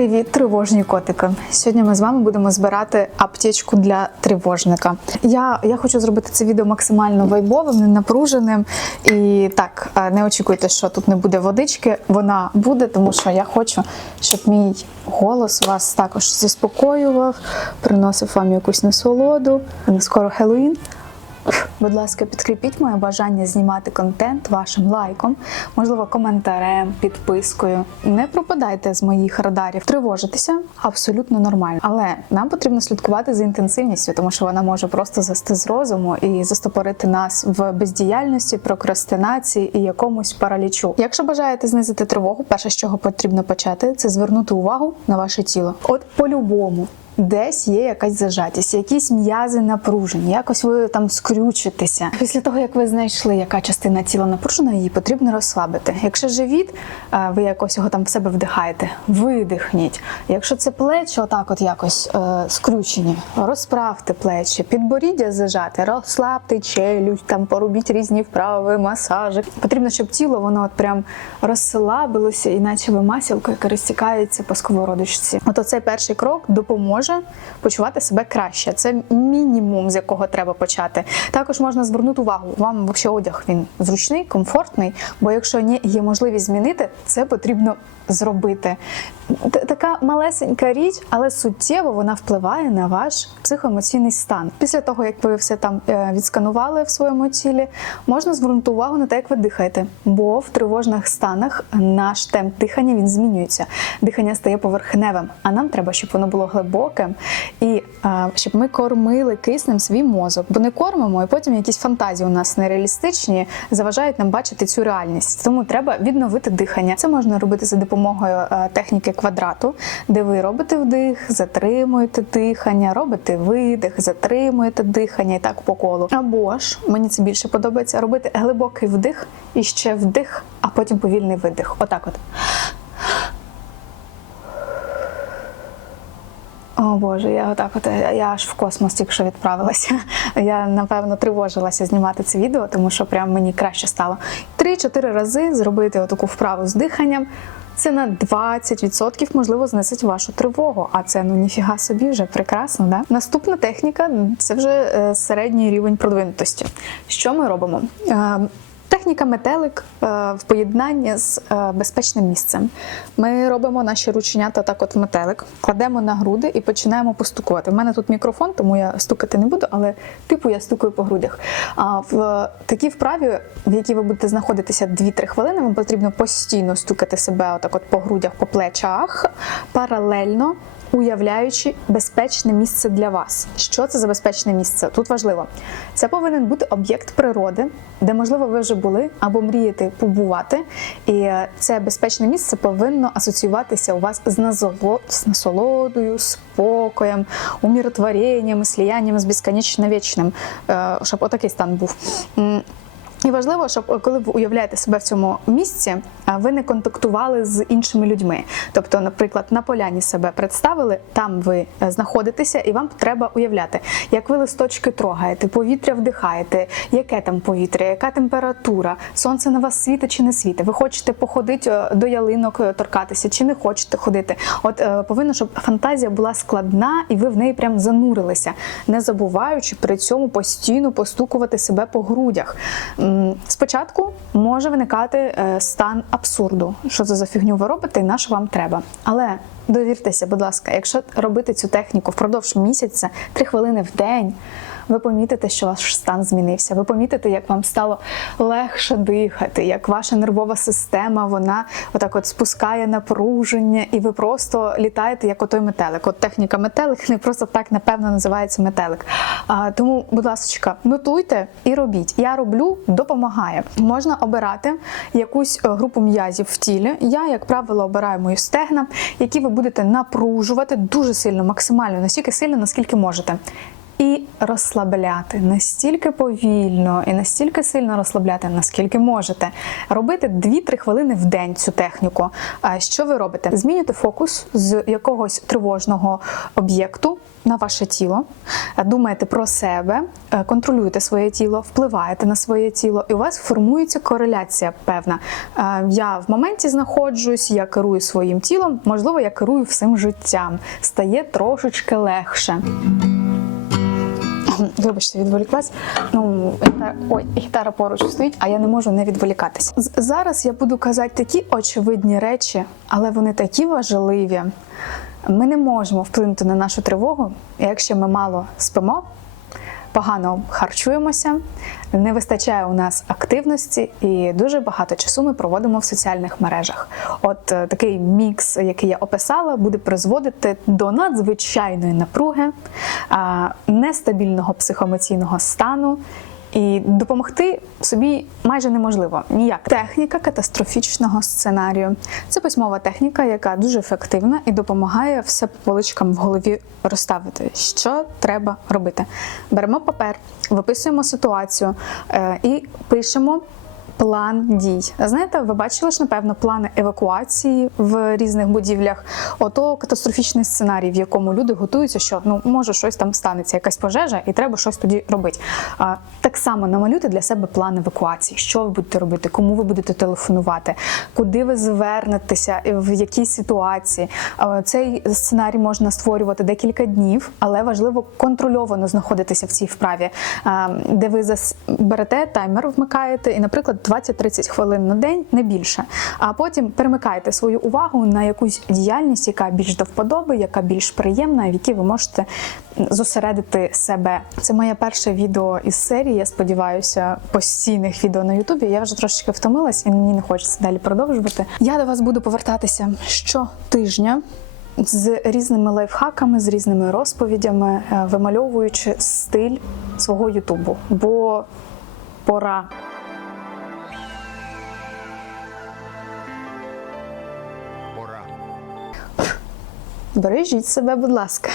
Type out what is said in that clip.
Привіт, тривожні котики! Сьогодні ми з вами будемо збирати аптечку для тривожника. Я, я хочу зробити це відео максимально вайбовим, ненапруженим. І так, е, не очікуйте, що тут не буде водички. Вона буде, тому що я хочу, щоб мій голос вас також заспокоював, приносив вам якусь насолоду. Скоро Хеллоуін. Будь ласка, підкріпіть моє бажання знімати контент вашим лайком, можливо, коментарем, підпискою. Не пропадайте з моїх радарів. Тривожитися абсолютно нормально, але нам потрібно слідкувати за інтенсивністю, тому що вона може просто засти з розуму і застопорити нас в бездіяльності, прокрастинації і якомусь паралічу. Якщо бажаєте знизити тривогу, перше, з чого потрібно почати, це звернути увагу на ваше тіло. От по-любому. Десь є якась зажатість, якісь м'язи напружені, якось ви там скрючитеся. Після того, як ви знайшли, яка частина тіла напружена, її потрібно розслабити. Якщо живіт, е, ви якось його там в себе вдихаєте, видихніть. Якщо це плечі, отак от якось е, скручені, розправте плечі, підборіддя зажати, розслабте челюсть, там порубіть різні вправи, масажі. Потрібно, щоб тіло воно от прям розслабилося, іначе ви масілка, яка розтікається по сковородочці. От оцей перший крок допоможе почувати себе краще. Це мінімум, з якого треба почати. Також можна звернути увагу. Вам взагалі одяг він зручний, комфортний. Бо якщо ні, є можливість змінити, це потрібно зробити. Така малесенька річ, але суттєво вона впливає на ваш психоемоційний стан. Після того, як ви все там е, відсканували в своєму тілі, можна звернути увагу на те, як ви дихаєте. Бо в тривожних станах наш темп дихання він змінюється. Дихання стає поверхневим, а нам треба, щоб воно було глибоким і е, щоб ми кормили киснем свій мозок. Бо не кормимо, і потім якісь фантазії у нас нереалістичні заважають нам бачити цю реальність. Тому треба відновити дихання. Це можна робити за допомогою е, техніки квадрату, де ви робите вдих, затримуєте дихання, робите видих, затримуєте дихання і так по колу. Або ж мені це більше подобається робити глибокий вдих і ще вдих, а потім повільний видих. Отак, от. О Боже, я отак, от я аж в космос тільки що відправилася. Я напевно тривожилася знімати це відео, тому що прям мені краще стало. Три-чотири рази зробити отаку вправу з диханням. Це на 20% можливо знесить вашу тривогу. А це ну ніфіга собі вже прекрасно. Да? Наступна техніка це вже е, середній рівень продвинутості. Що ми робимо? Е, Техніка метелик е, в поєднанні з е, безпечним місцем. Ми робимо наші рученята так от в метелик, кладемо на груди і починаємо постукувати. У мене тут мікрофон, тому я стукати не буду, але типу я стукаю по грудях. А в такій вправі, в якій ви будете знаходитися 2-3 хвилини, вам потрібно постійно стукати себе отак от по грудях, по плечах, паралельно уявляючи безпечне місце для вас. Що це за безпечне місце? Тут важливо. Це повинен бути об'єкт природи, де, можливо, ви вже були або мрієте побувати. І це безпечне місце повинно асоціюватися у вас з, назоло... з насолодою, спокоєм, умиротворенням, сліянням з безконечно вічним, Е, щоб отакий стан був. І важливо, щоб е, коли ви уявляєте себе в цьому місці, ви не контактували з іншими людьми. Тобто, наприклад, на поляні себе представили, там ви е, знаходитеся, і вам треба уявляти, як ви листочки трогаєте, повітря вдихаєте, яке там повітря, яка температура, сонце на вас світить чи не світить. Ви хочете походити е, до ялинок, торкатися, чи не хочете ходити. От повинно, щоб фантазія була складна, і ви в неї прям занурилися, не забуваючи при цьому постійно постукувати себе по грудях. М, Спочатку може виникати е, стан абсурду, що це за фігню ви робите і на що вам треба. Але довіртеся, будь ласка, якщо робити цю техніку впродовж місяця, три хвилини в день. Ви помітите, що ваш стан змінився. Ви помітите, як вам стало легше дихати, як ваша нервова система вона отак от спускає напруження, і ви просто літаєте як отой метелик. От техніка метелик не просто так напевно називається метелик. А, тому, будь ласка, нотуйте і робіть. Я роблю, допомагає. Можна обирати якусь е, групу м'язів в тілі. Я, як правило, обираю мої стегна, які ви будете напружувати дуже сильно, максимально, настільки сильно, наскільки можете. І розслабляти настільки повільно і настільки сильно розслабляти, наскільки можете. Робити 2-3 хвилини в день цю техніку. Що ви робите? Змінюєте фокус з якогось тривожного об'єкту. На ваше тіло, думаєте про себе, е, контролюєте своє тіло, впливаєте на своє тіло, і у вас формується кореляція певна. Е, Я в моменті знаходжусь, я керую своїм тілом, можливо, я керую всім життям. Стає трошечки легше. Вибачте, відволіклась. Ну, гітара, ой, гітара поруч стоїть, а я не можу не відволікатись. Зараз я буду казати такі очевидні речі, але вони такі важливі. Ми не можемо вплинути на нашу тривогу, якщо ми мало спимо, погано харчуємося, не вистачає у нас активності, і дуже багато часу ми проводимо в соціальних мережах. От е, такий мікс, який я описала, буде призводити до надзвичайної напруги, нестабільного психоемоційного стану. І допомогти собі майже неможливо ніяк. Техніка катастрофічного сценарію це письмова техніка, яка дуже ефективна і допомагає все по поличкам в голові розставити, що треба робити. Беремо папер, виписуємо ситуацію е, і пишемо. План дій. Знаєте, ви бачили ж, напевно, плани евакуації в різних будівлях. Ото катастрофічний сценарій, в якому люди готуються, що ну може щось там станеться, якась пожежа, і треба щось тоді робити. А, так само намалюйте для себе план евакуації. Що ви будете робити, кому ви будете телефонувати, куди ви звернетеся, в якій ситуації. А, Цей сценарій можна створювати декілька днів, але важливо контрольовано знаходитися в цій вправі, а, де ви зас... берете таймер, вмикаєте, і, наприклад, 20-30 хвилин на день, не більше. А потім перемикаєте свою увагу на якусь діяльність, яка більш до вподоби, яка більш приємна, в якій ви можете зосередити себе. Це моє перше відео із серії. Я сподіваюся, постійних відео на Ютубі. Я вже трошечки втомилась і мені не хочеться далі продовжувати. Я до вас буду повертатися щотижня. З різними лайфхаками, з різними розповідями, е, вимальовуючи стиль свого Ютубу, бо. Пора. Бережіть себе, будь ласка.